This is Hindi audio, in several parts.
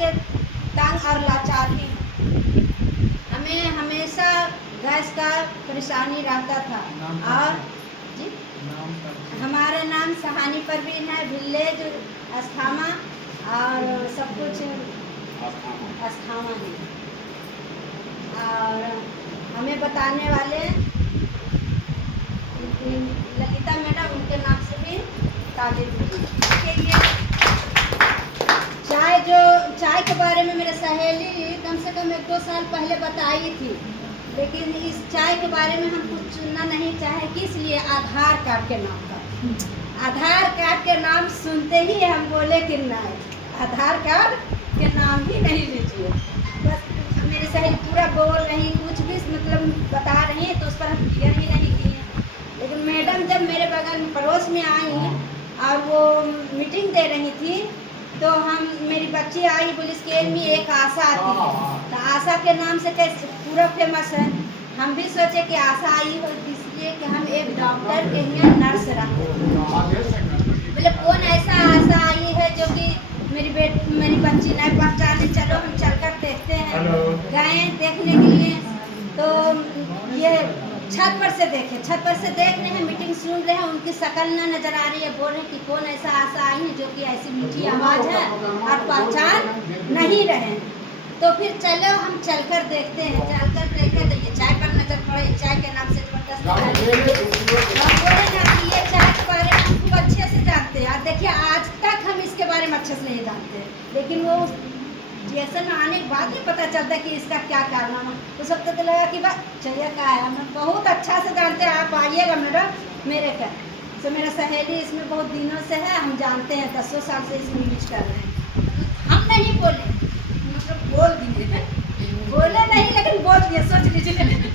के तंग और लाचार ही हैं। हमें हमेशा गैस का परेशानी रहता था। और जी हमारा नाम सहानी परवीन है, विलेज अस्थामा और सब कुछ अस्थामा है। और हमें बताने वाले ललिता मैडम, उनके नाम से भी तालीम के लिए। चाय के बारे में मेरे सहेली कम से कम 1-2 साल पहले बताई थी, लेकिन इस चाय के बारे में हम कुछ सुनना नहीं चाहे। किस लिए? आधार कार्ड के नाम पर। आधार कार्ड के नाम सुनते ही हम बोले कि नहीं, आधार कार्ड के नाम ही नहीं लीजिए। बस मेरी सहेली पूरा बोल रही, कुछ भी मतलब बता रही है तो उस पर हम क्लियर ही नहीं किए। लेकिन मैडम जब मेरे बगल में पड़ोस में आई और वो मीटिंग दे रही थी, तो मेरी बच्ची आई, बोली स्केल में एक आशा आती है, तो आशा के नाम से कैसे पूरा फेमस है। हम भी सोचे कि आशा आई हो, इसलिए कि हम एक डॉक्टर के यहाँ नर्स रखते हैं। बोले कौन ऐसा आशा आई है जो कि मेरी बच्ची नहीं पहचाने, चलो हम चलकर देखते हैं। गए देखने के लिए, तो ये छत पर से देख रहे हैं, मीटिंग सुन रहे हैं, उनकी शक्ल न नजर आ रही है। बोल रहे हैं कि कौन ऐसा आशा आई है जो कि ऐसी मीठी आवाज है और पहचान नहीं रहे। तो फिर चलो हम चलकर देखते हैं। चलकर देखे तो ये चाय पर नजर पड़े, चाय के नाम से जबरदस्त बोले ना कि ये चाय के बारे में हम खूब अच्छे से जानते हैं। देखिए आज तक हम इसके बारे में अच्छे से नहीं जानते, लेकिन वो रिएक्शन में आने के बाद ही पता चलता है कि इसका क्या कारण है। तो सब तो लगा कि बस चाहिए क्या है, हम बहुत अच्छा से जानते हैं। आप आइएगा मैडम मेरे घर तो मेरा सहेली इसमें बहुत दिनों से है, हम जानते हैं, 10 साल से इसमें यूज कर रहे हैं। हम नहीं बोले, मतलब बोल दिए, बोले नहीं लेकिन बोल दिए, सोच लीजिए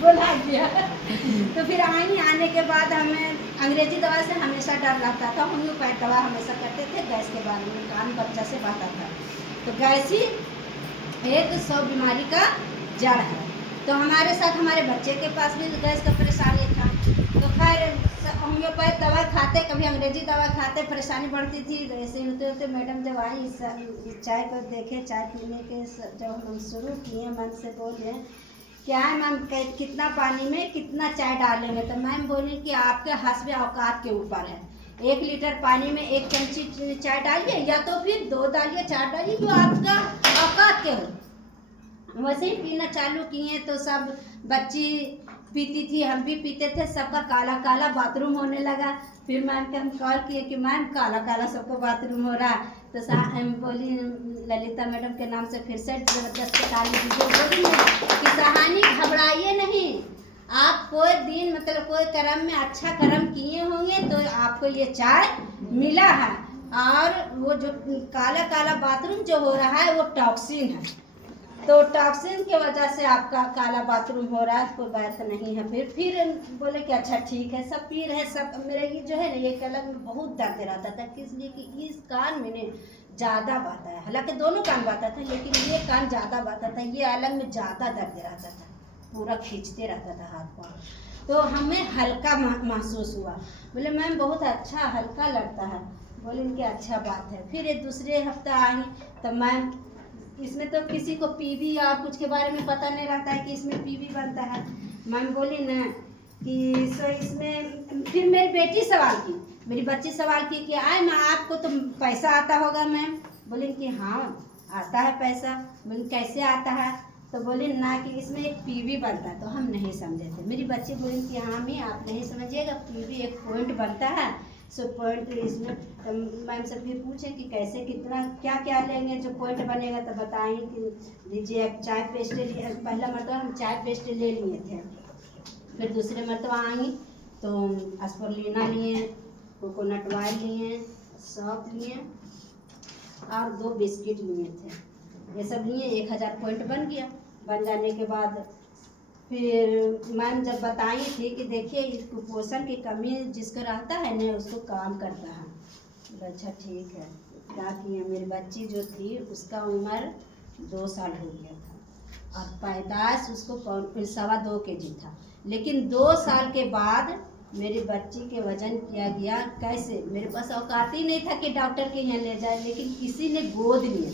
बोला दिया। तो फिर आने के बाद हमें अंग्रेजी दवा से हमेशा डर लगता था। होम्योपैथ दवा हमेशा करते थे। गैस के बारे में कान बच्चा से बात आता, तो गैस ही एक 100 बीमारी का जड़ है। तो हमारे साथ हमारे बच्चे के पास भी गैस का परेशानी था। तो खैर होम्योपैथ दवा खाते, कभी अंग्रेजी दवा खाते, परेशानी बढ़ती थी। ऐसे होते होते मैडम जब आई, इस चाय को देखे, चाय पीने के जब हम शुरू किए, मन से बोले क्या है मैम, कितना पानी में कितना चाय डालेंगे? तो मैम बोली कि आपके हस्बे औकात के ऊपर है। 1 लीटर पानी में 1 चमची चाय डालिए, या तो फिर 2 डालिए, 4 डालिए, जो आपका औकात के हो। वैसे ही पीना चालू किए तो सब बच्ची पीती थी, हम भी पीते थे, सबका काला काला बाथरूम होने लगा। फिर मैम के हम कॉल किए कि मैम काला काला सबको बाथरूम हो रहा है। तो बोली ललिता मैडम के नाम से फिर से जबरदस्त ताली दीजिए। बोली कि सहानी घबराइए नहीं, आप कोई दिन मतलब कोई कर्म में अच्छा कर्म किए होंगे तो आपको ये चाय मिला है। और वो जो काला काला बाथरूम जो हो रहा है वो टॉक्सिन है, तो टॉक्सिन की वजह से आपका काला बाथरूम हो रहा है, कोई बात नहीं है। फिर बोले कि अच्छा ठीक है, सब पी रहे सब। मेरे ये जो है ना, ये कलर में बहुत दर्द रहता था, किस लिए कि इस कान मैंने ज़्यादा बाता है। हालांकि दोनों कान बाता था, लेकिन ये कान ज़्यादा बाता था, ये अलग में ज़्यादा दर्द रहता था, पूरा खींचते रहता था हाथ पाँव। तो हमें हल्का महसूस हुआ। बोले मैम बहुत अच्छा हल्का लगता है। बोले इनकी अच्छा बात है। फिर ये दूसरे हफ्ता आई तो मैम इसमें तो किसी को पीवी या कुछ के बारे में पता नहीं रहता है कि इसमें पीवी बनता है। मैम बोली ना कि सो इसमें, फिर मेरी बेटी सवाल की, मेरी बच्ची सवाल की कि आए माँ आपको तो पैसा आता होगा? मैम बोली कि हाँ आता है पैसा। बोली कैसे आता है? तो बोली ना कि इसमें एक पीवी बनता है। तो हम नहीं समझे थे। मेरी बच्ची बोली कि हाँ मी आप नहीं समझिएगा, पीवी एक पॉइंट बनता है, सो पॉइंट इसमें। मैम से फिर पूछे कि कैसे कितना क्या क्या लेंगे जो पॉइंट बनेगा? तो बताएं कि लीजिए आप चाय पेस्ट लिए। पहला मरतबा हम चाय पेस्ट ले लिए थे। फिर दूसरे मरतबा आई तो स्परुलिना लिए, कोकोनट ऑयल लिए, सौंफ लिए और 2 बिस्किट लिए थे। ये सब लिए, 1000 पॉइंट बन गया। बन जाने के बाद फिर मैम जब बताई थी कि देखिए इस कुपोषण की कमी जिसको रहता है ना उसको काम करता है। अच्छा ठीक है। क्या किया, मेरी बच्ची जो थी उसका उम्र 2 साल हो गया था और पैदाश उसको 2.25 kg था। लेकिन 2 साल के बाद मेरी बच्ची के वजन किया गया। कैसे? मेरे पास औकात ही नहीं था कि डॉक्टर के यहाँ ले जाए, लेकिन किसी ने गोद लिए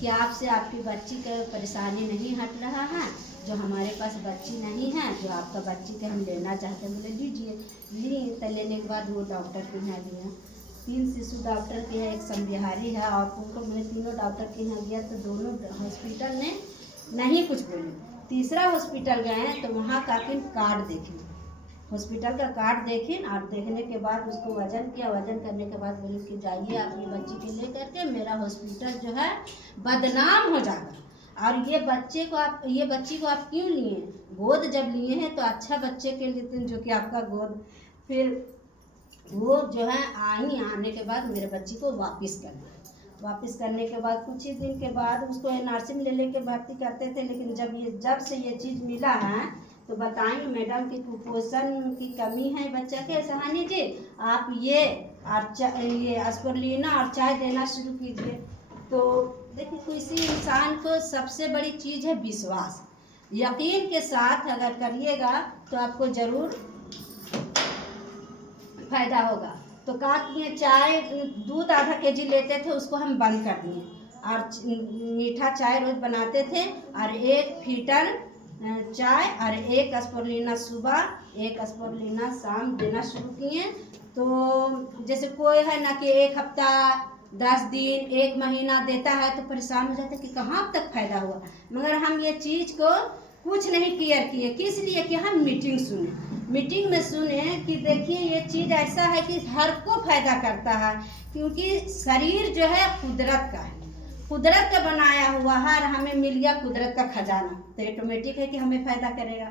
कि आपसे आपकी बच्ची का परेशानी नहीं हट रहा है, जो हमारे पास बच्ची नहीं है, जो आपका बच्ची के हम लेना चाहते हैं। बोले लीजिए। ली तो लेने के बाद वो डॉक्टर के यहाँ लिया। 3 शिशु डॉक्टर के यहाँ, एक समबिहारी है और उनको मैंने तीनों डॉक्टर के यहाँ गया तो दोनों हॉस्पिटल ने नहीं कुछ बोले। तीसरा हॉस्पिटल गए तो वहाँ काकिन कार्ड देखी, हॉस्पिटल का कार्ड देखें और देखने के बाद उसको वजन किया। वजन करने के बाद बोले कि जाइए अपनी बच्ची के ले करके, मेरा हॉस्पिटल जो है बदनाम हो जाएगा। और ये बच्ची को आप क्यों लिए? गोद जब लिए हैं तो अच्छा बच्चे के लिए जो कि आपका गोद। फिर वो जो है आने के बाद मेरे बच्ची को वापस करना। वापस करने के बाद कुछ ही दिन के बाद उसको एनआरसी में ले के भर्ती करते थे, लेकिन जब से ये चीज़ मिला है तो बताएंगे मैडम कि कुपोषण की कमी है बच्चा के। सहानी जी, आप ये एस्पिरुलिना और चाय देना शुरू कीजिए। तो देखिए, किसी इंसान को सबसे बड़ी चीज़ है विश्वास। यकीन के साथ अगर करिएगा तो आपको ज़रूर फायदा होगा। तो ये चाय, दूध आधा केजी लेते थे, उसको हम बंद कर दिए और मीठा चाय रोज बनाते थे और 1 फीटर चाय और 1 एस्पिरुलिना सुबह, 1 एस्पिरुलिना शाम देना शुरू किए। तो जैसे कोई है ना कि 1 हफ्ता, 10 दिन, 1 महीना देता है तो परेशान हो जाते कि कहाँ तक फायदा हुआ। मगर हम ये चीज़ को कुछ नहीं क्लियर किए। किस लिए? कि हम मीटिंग में सुने कि देखिए ये चीज़ ऐसा है कि हर को फायदा करता है, क्योंकि शरीर जो है कुदरत का है, कुदरत का बनाया हुआ है और हमें मिल गया कुदरत का खजाना, तो ऑटोमेटिक है कि हमें फायदा करेगा।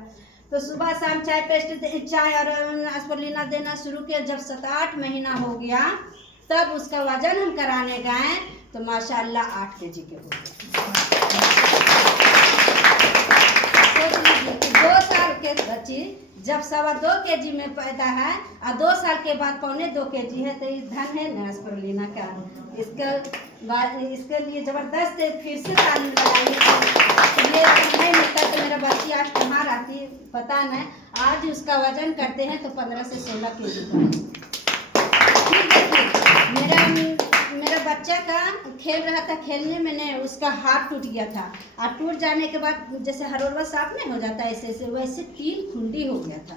तो सुबह शाम चाय और एस्पिरुलिना देना शुरू किया। जब 7-8 महीना हो गया तब उसका वजन हम कराने गए तो माशाअल्लाह 8 केजी के हो गए। 2 साल के बच्ची जब 2.25 केजी में पैदा है और 2 साल के बाद 1.25 केजी है, तो ये धन है ना एस्पिरुलिना का। इसके लिए ज़बरदस्त फिर से तालीम लगाइए। ये नहीं मिलता तो मेरा बच्ची आज कहाँ रहती पता नहीं। आज उसका वजन करते हैं तो 15 से 16 केजी का। मेरा बच्चा का खेल रहा था, खेलने में नहीं, उसका हाथ टूट गया था और टूट जाने के बाद जैसे हरोलवा साफ नहीं हो जाता ऐसे वैसे 3 खुंडी हो गया था।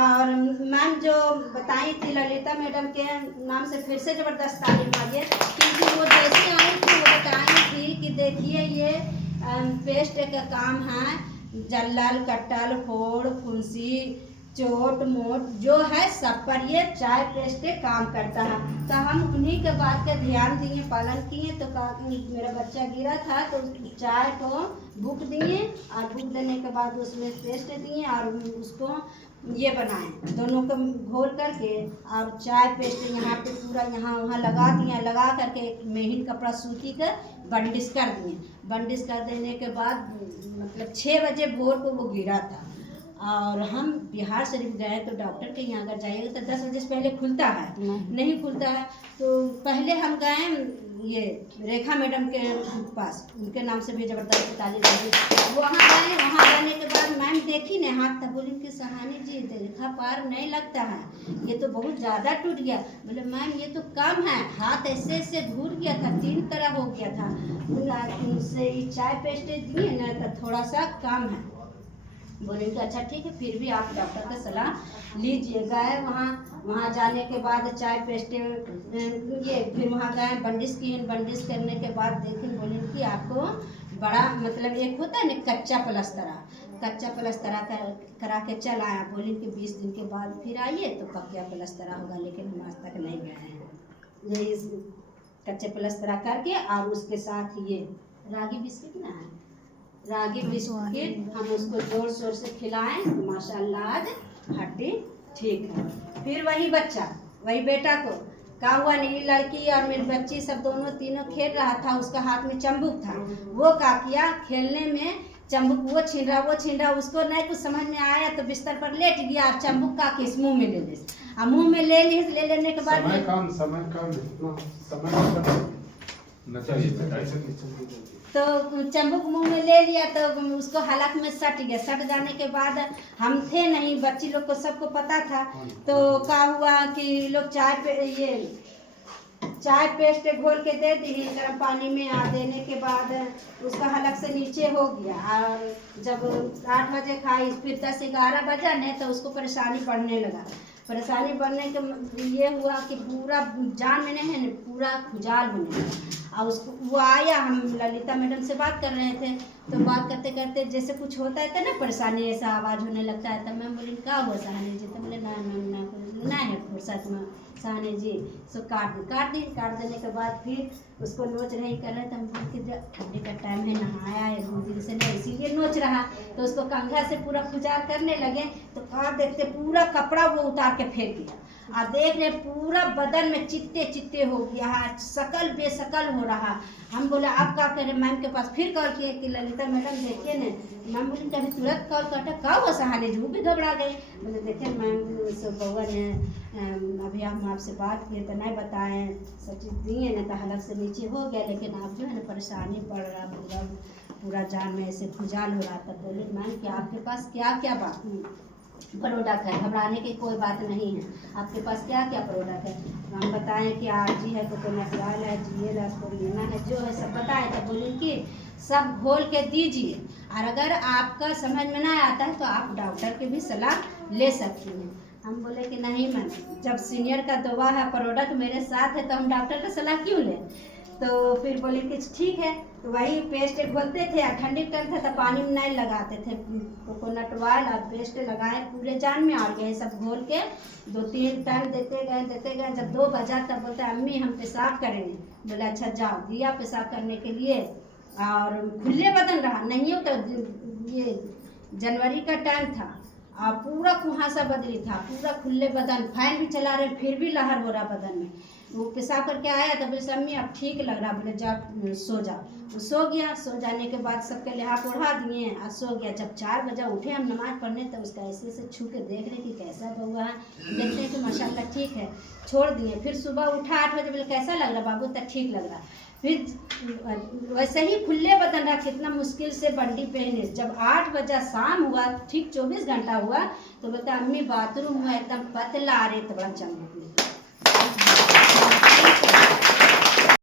और मैम जो बताई थी ललिता मैडम के नाम से फिर से ज़बरदस्त तालीम आ गई, क्योंकि वो जैसे आई थी वो बताई थी कि देखिए ये पेस्ट का काम है, जल्लल, कट्टल, फोड़, फुंसी, चोट मोट जो है सब पर ये चाय पेस्ट काम करता है। तो हम उन्हीं के बात का ध्यान दिए, पालन किए। तो मेरा बच्चा गिरा था तो चाय को भूख दिए और भूख देने के बाद उसमें पेस्ट दिए और उसको ये बनाए, दोनों को घोल करके और चाय पेस्ट यहाँ पे पूरा यहाँ वहाँ लगा दिया। लगा करके एक महीन कपड़ा सूती का बंडिश कर दिए। बंडिश कर देने के बाद मतलब 6 बजे भोर को वो गिरा था। और हम बिहार शरीफ गए तो डॉक्टर के यहाँ अगर जाइएगा तो 10 बजे से पहले खुलता है, नहीं खुलता है। तो पहले हम गए ये रेखा मैडम के पास, उनके नाम से भी ज़बरदस्त तालीम दी। वहाँ गए, वहाँ जाने के बाद मैम देखी ने हाथ तक, बोली कि सहानी जी रेखा पार नहीं लगता है, ये तो बहुत ज़्यादा टूट गया। बोले मैम ये तो कम है, हाथ ऐसे घूर गया था, 3 तरह हो गया था। उनसे चाय पेस्ट दिए ना तो थोड़ा सा कम है। बोले कि अच्छा ठीक है, फिर भी आप डॉक्टर का सलाह लीजिए। गए वहाँ जाने के बाद चाय पेस्ट ये फिर वहाँ गए, बंडिश किए। बंडिश करने के बाद देखें, बोले कि आपको बड़ा मतलब एक होता है ना कच्चा प्लस्तरा करा के चल आया। बोले कि 20 दिन के बाद फिर आइए तो पक्का प्लस्तरा होगा, लेकिन हम आज तक नहीं गए हैं। यही कच्चे प्लस्तरा करके और उसके साथ ये रागी बिस्किट ना है, रागी बिस्किट हम उसको जोर शोर से खिलाएं तो माशाल्लाह आज हड्डी ठीक है। फिर वही बेटा को का हुआ, नहीं लड़की और मेरी बच्ची सब तीनों खेल रहा था, उसका हाथ में चंबुक था। वो क्या किया, खेलने में चंबुक वो छीन रहा, उसको नहीं कुछ समझ में आया तो बिस्तर पर लेट गया और चंबुक का किस मुँह में ले ली। मुँह में ले लेने के बाद तो चंबुक मुंह में ले लिया तो उसको हलक में सट गया। सट जाने के बाद हम थे नहीं, बच्ची लोग को सबको पता था। तो क्या हुआ कि लोग चाय पेस्ट घोल के दे दी गर्म पानी में। देने के बाद उसका हलक से नीचे हो गया। और जब 8 बजे खाई, फिर 10-11 बजा ने तो उसको परेशानी बढ़ने लगा। परेशानी बढ़ने के ये हुआ कि पूरा जान में नहीं है, पूरा खुजाल होने लगा। और उसको वो आया, हम ललिता मैडम से बात कर रहे थे, तो बात करते करते जैसे कुछ होता है ना परेशानी, ऐसा आवाज़ होने लगता है। तब मैम बोली क्या हुआ सहानी जी? तो बोले ना मैम ना है फुर्सत में सहानी जी। सो काट देने के बाद फिर उसको नोच रही कर रहे थे। हम बोल के ठंडी का टाइम है, नहाया है 2 दिन से नहीं, इसीलिए नोच रहा। तो उसको कंघा से पूरा खुजार करने लगे तो काट देखते पूरा कपड़ा वो उतार के फेंक दिया। और देख रहे पूरा बदन में चित्ते हो गया है, शकल बेशकल हो रहा। हम बोले आप क्या करें? मैम के पास फिर कॉल किए कि ललिता मैडम देखिए ने। मैम बोली कभी तुरंत कॉल काटा, क्या हुआ सहानी जी? भी घबरा गए। बोले देखे मैम सब बउआ ने अभी हम आपसे बात किए तो नहीं बताएं, सब चीज़ दिए ना तो हलक से नीचे हो गया, लेकिन आप जो है ना परेशानी पड़ रहा, पूरा जान में ऐसे खुजाल हो रहा। तब बोले मैम कि आपके पास क्या बात प्रोडक्ट है? घबराने की कोई बात नहीं है, आपके पास क्या प्रोडक्ट है? हम बताएं कि आरजी है, कोकोनट ऑयल है, जीएल है, स्पोरुलिना है, जो है सब बताएं। तो बोले कि सब घोल के दीजिए, और अगर आपका समझ में ना आता है तो आप डॉक्टर की भी सलाह ले सकती हैं। हम बोले कि नहीं मैम, जब सीनियर का दवा है, प्रोडक्ट मेरे साथ है, तो हम डॉक्टर का सलाह क्यों लें? तो फिर बोले कि ठीक है। तो वही पेस्ट घोलते थे, और ठंडी टाइम था तो पानी में नहीं लगाते थे, कोकोनट ऑयल और पेस्ट लगाए पूरे जान में। और यही सब घोल के 2-3 टाइम देते गए। जब 2 बजा तब बोलते अम्मी हम पेशाब करेंगे। बोले अच्छा जाओ, दिया पेशाब करने के लिए। और खुले बदन रहा, नहीं हो तो ये जनवरी का टाइम था और पूरा कुहासा बदली था, पूरा खुले बदन, फैन भी चला रहे फिर भी लहर हो रहा बदन में। वो पेशाब करके आया तो बोले अम्मी अब ठीक लग रहा। बोले जा सो जा। वो सो गया। सो जाने के बाद सबके लिहाफ ओढ़ा दिए और सो गया। जब 4 बजे उठे हम नमाज पढ़ने, तो उसका ऐसे छू के देख रहे कि कैसा बउआ है। देखते हैं कि माशाल्लाह ठीक है, छोड़ दिए। फिर सुबह उठा 8 बजे, बोले कैसा लग रहा बाबू? तक ठीक लग रहा। फिर वैसे ही खुले बदन रहा, कितना मुश्किल से बंडी पहने। जब 8 बजे शाम हुआ, ठीक 24 घंटा हुआ, तो बोलता अम्मी बाथरूम हुआ एकदम पतला आ रहे तो बड़ा चमक